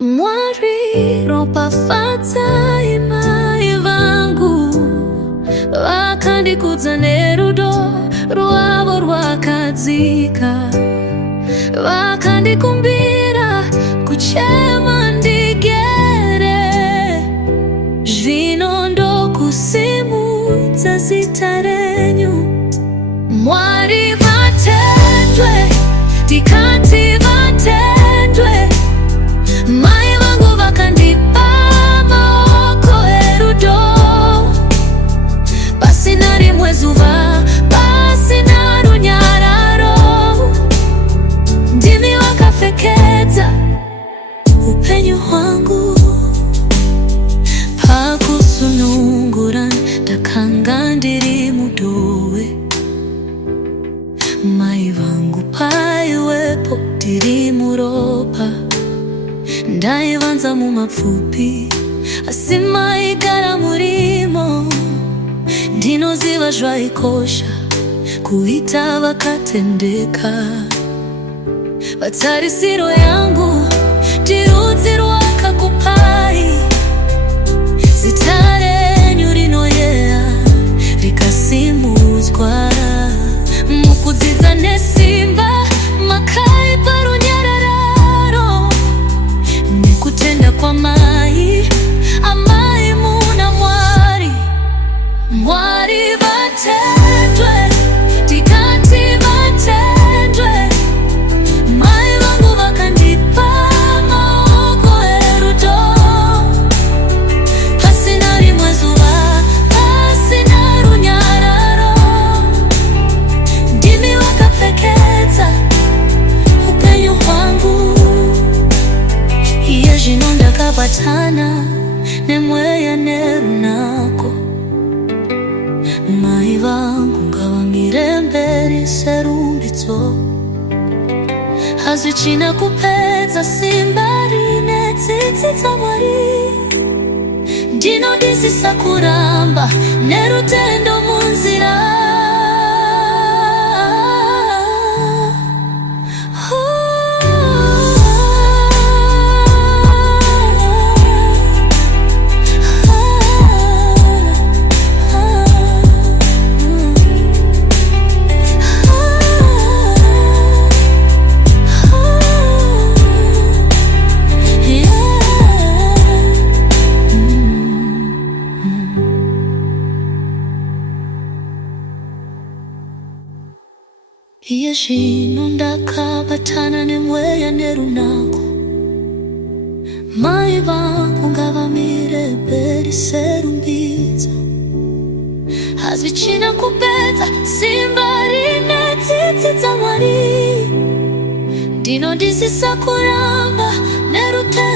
Mwari ropafata imai vangu vakandikudza nerudo rwavo rwakadzika, vakandikumbira kuchema ndigere. Zvino ndokusimudza zita renyu, Mwari. Vatendwe, tikati vatendwe. Mai vangu vakandipa maoko erudo, pasina rimwe zuva, pasina runyararo. Ndimi wakapfekedza upenyu hwangu, pakusunungura ndakanga ndiri mudowe. Mai vangu paiwepo ndiri muropa, ndaivanza mumapfupi, asi maigara murimo. Ndinoziva zvaikosha kuita vakatendeka. Matarisiro yangu ndirudzi rwakakupai, zita renyu rinoyeya rikasimudzwa. Mukudzidza nesimba makaipa runyararo, nekutenda kwa mai, amai muna Mwari. Mwari vatendwe, tikati vatendwe. Mai vangu vakandipa maoko erudo, pasina rimwe zuva, pasina runyararo. Ndimi wakapfekedza upenyu hwangu. Iye zvino ndakabatana nemweya nerunako. Mai vangu ngavamire mberi serumbidzo, hazvichina kupedza simba rine tsitsi dzaMwari. Ndinodisisa kuramba nerutendo munzira. Iye zvino ndakabatana nemweya nerunako. Mai vangu ngavamire mberi serumbidzo, hazvichina kupedza simba rine tsitsi dzaMwari. Ndinodisisa kuramba nerutendo